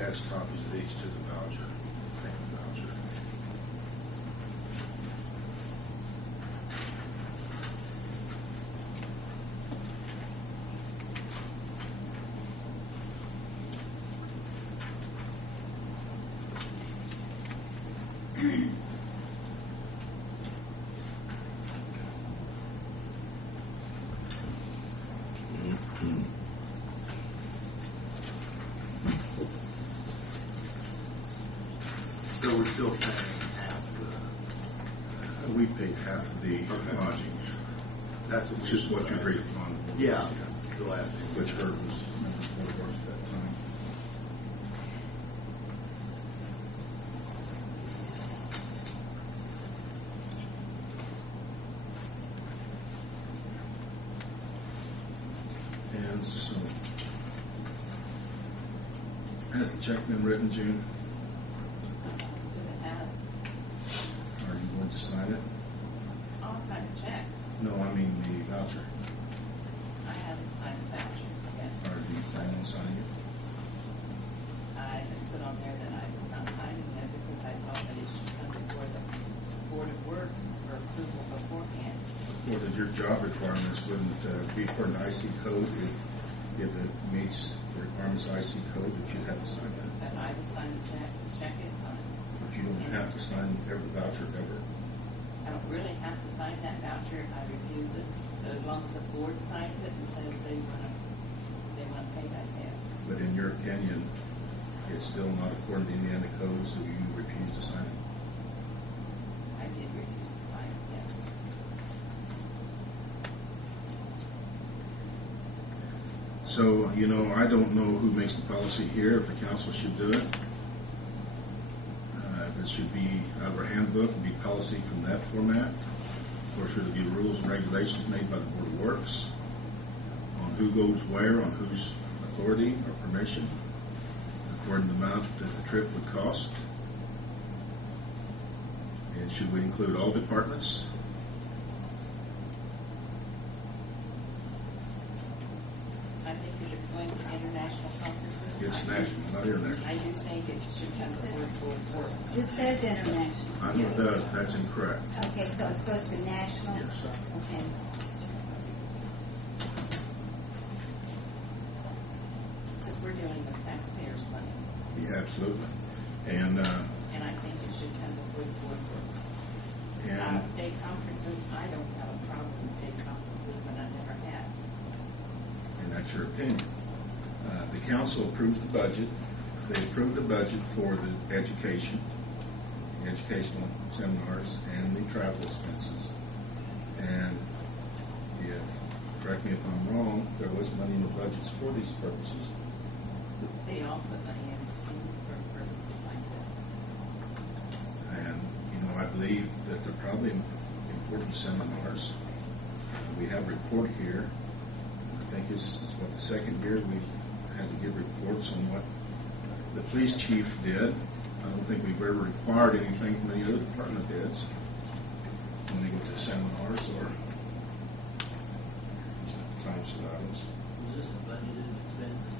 attached copies of each to the voucher. Payment voucher. So we're still paying half We paid half of the lodging. that's It's just what you agreed upon. Yeah, the last thing. Which Herb was member board at that time. And so, has the check been written, June? So it has. Are you going to sign it? I'll sign a check. No, I mean the voucher. I haven't signed the voucher yet. Or do you plan on signing it? I had put on there that I was not signing it because I thought that it should come before the Board of Works for approval beforehand. Or that your job requirements wouldn't be for an IC code if it meets the requirements of IC code that you'd have to sign that? But I would sign the check. The check is signed. But you don't have to sign every voucher ever. I don't really have to sign that voucher if I refuse it. But as long as the board signs it and says they want to pay that debt. But in your opinion, it's still not according to Indiana code, so you refuse to sign it? I did refuse to sign it, yes. So, you know, I don't know who makes the policy here, if the council should do it. If it should be out of our handbook and be policy from that format, or should it be rules and regulations made by the Board of Works on who goes where, on whose authority or permission, according to the amount that the trip would cost? And should we include all departments? I think if it's going to international conferences. It's national, not international. I do think it should come before the Board of Works. It says international. I know it does, that's incorrect. Okay, so it's supposed to be national? Yes. Okay. Because we're dealing with taxpayers' money. Yeah, absolutely. And And I think it should come before the Board of Works. State conferences, I don't have a problem with state conferences, and I never have. and that's your opinion. The council approved the budget. They approved the budget for the education, the educational seminars, and the travel expenses. And if, correct me if I'm wrong, there was money in the budgets for these purposes. They all put money in for purposes like this. And, you know, I believe that they're probably important seminars. We have a report here. I think this is what, the second year we had to give reports on what the police chief did. I don't think we've ever required anything from any other department heads when they go to seminars or time items. Was this a budgeted expense?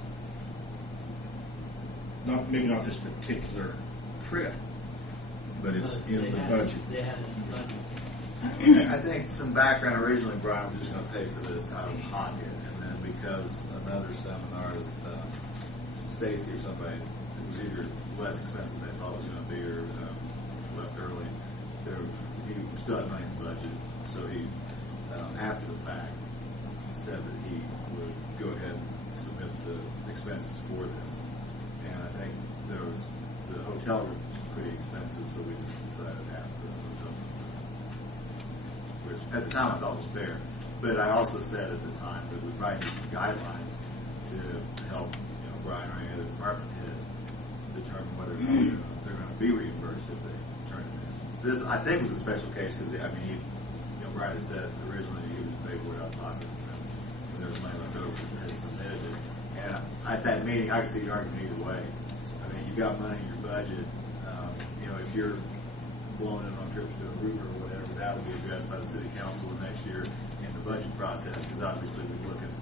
Maybe not this particular trip, but it's But in they the had- budget. They had it in the budget. I think some background. Originally, Brian was just going to pay for this out of pocket, and then because another seminar, Stacy or somebody, it was either less expensive than they thought it was going to be, or left early. He still had money in the budget, so he, after the fact, said that he would go ahead and submit the expenses for this. And I think there was the hotel room was pretty expensive, so we just decided half the hotel room, which at the time I thought was fair. But I also said at the time that we probably need some guidelines to help, Brian or any other department head determine whether or not they're going to be reimbursed if they turn it in. This, I think, was a special case because, Brian had said originally he was paid for it out of pocket. And there was money left over that had submitted it. And at that meeting, I could see the argument either way. I mean, you've got money in your budget. If you're blowing it on trips to Aruba or whatever, that will be addressed by the city council the next year in the budget process, because obviously we look at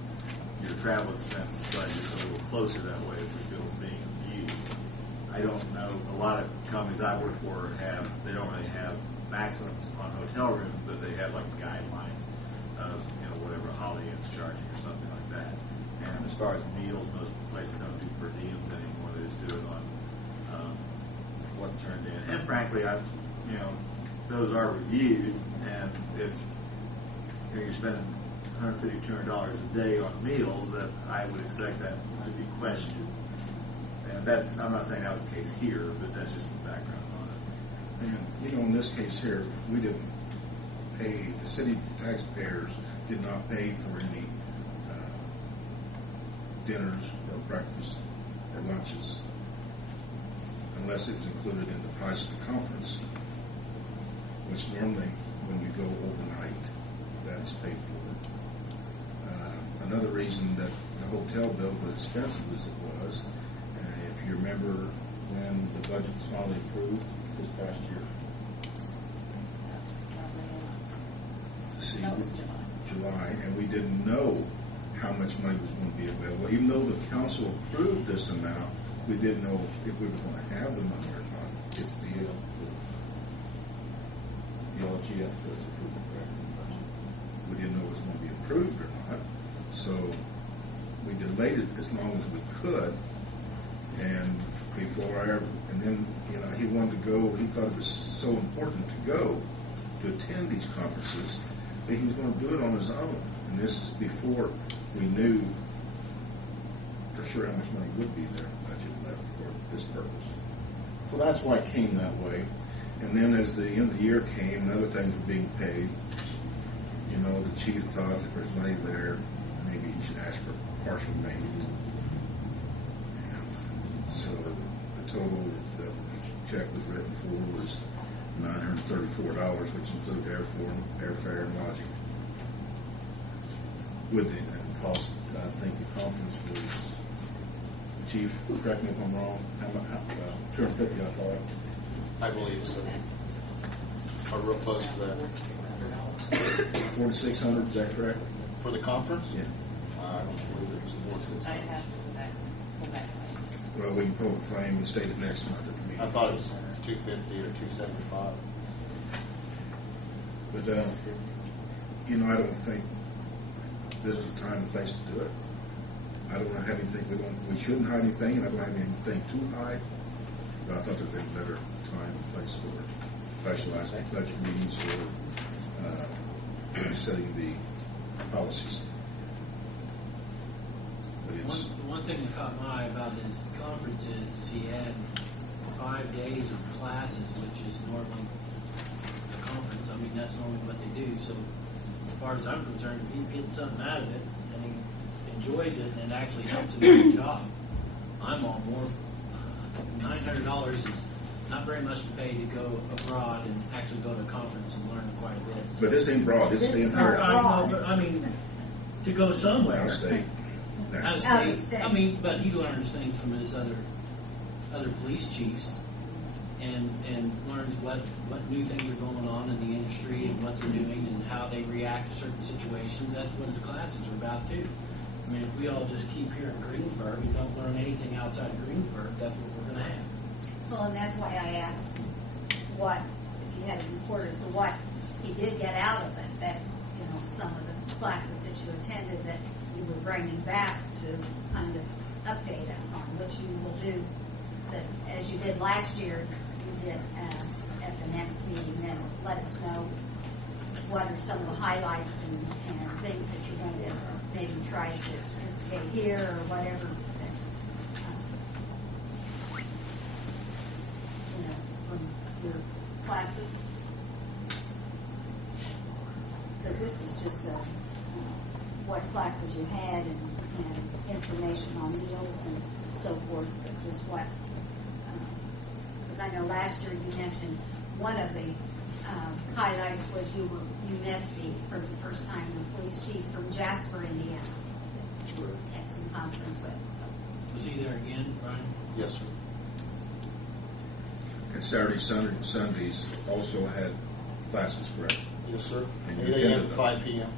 your travel expense budget a little closer that way if we feel it's being used. I don't know, a lot of companies I work for they don't really have maximums on hotel rooms, but they have like guidelines of, whatever Holiday Inn's charging or something like that. And as far as meals, most places don't do per diems anymore. They just do it on what turned in. And frankly, those are reviewed, and if you're spending $150, $200 a day on meals, that I would expect that to be questioned. And that, I'm not saying that was the case here, but that's just some background on it. And, in this case here, we didn't pay, the city taxpayers did not pay for any dinners or breakfasts or lunches unless it was included in the price of the conference, which normally, when you go overnight, that's paid for. Another reason that the hotel bill was expensive as it was, if you remember when the budget was finally approved this past year. That was probably, See, no, it was July. July, and we didn't know how much money was going to be available. Even though the council approved this amount, we didn't know if we were going to have the money or not. If the LGF was approved correctly in the budget. We didn't know it was going to be approved or not. So we delayed it as long as we could, and and then he wanted to go. He thought it was so important to go to attend these conferences that he was going to do it on his own. And this is before we knew for sure how much money would be there in the budget left for this purpose. So that's why it came that way. And then as the end of the year came and other things were being paid, the chief thought if there's money there, maybe he should ask for partial payment. And so the total that the check was written for was $934, which included airfare and lodging. With the cost, I think the conference was, Chief, correct me if I'm wrong, how much? 250, I thought. I believe so. Or real close to that. $4,600, is that correct? For the conference? Yeah. I don't believe it was I'd 4,600. have to pull back. Well, we can pull the claim and state it next month at the meeting. I thought it was 250 or 275. But, I don't think this was the time and place to do it. I don't have anything, we shouldn't hide anything, and I don't have anything to hide. But I thought there was a better time and place for specialized budget meetings or setting the policies. But it's, One thing that caught my eye about his conference is he had 5 days of classes, which is normally a conference. I mean, that's normally what they do. So as far as I'm concerned, if he's getting something out of it and he enjoys it and it actually helps him do the job, I'm all more. $900 is not very much to pay to go abroad and actually go to a conference and learn quite a bit. but this ain't broad, this is This the is entire not I know, but I mean, to go somewhere. out of state. Out of Out of state. state. I mean, but he learns things from his other police chiefs, and learns what new things are going on in the industry and what they're doing and how they react to certain situations. That's what his classes are about too. I mean, if we all just keep here in Greensburg and don't learn anything outside of Greensburg, that's what we're going to have. Well, and that's why I asked if you had a report as to what he did get out of it. That's, some of the classes that you attended that you were bringing back to kind of update us on, which you will do, that as you did last year, you did at the next meeting, then let us know what are some of the highlights and things that you're going to maybe try to investigate here or whatever. From your classes, because this is just what classes you had and information on meals and so forth, but just what, because I know last year you mentioned one of the highlights was you met for the first time the police chief from Jasper, Indiana. That you had some conference with. So. Was he there again, Brian? Yes, sir. And Saturday, Sundays also had classes, correct? Yes, sir. And you 8 a.m. attended to those. 5 p.m.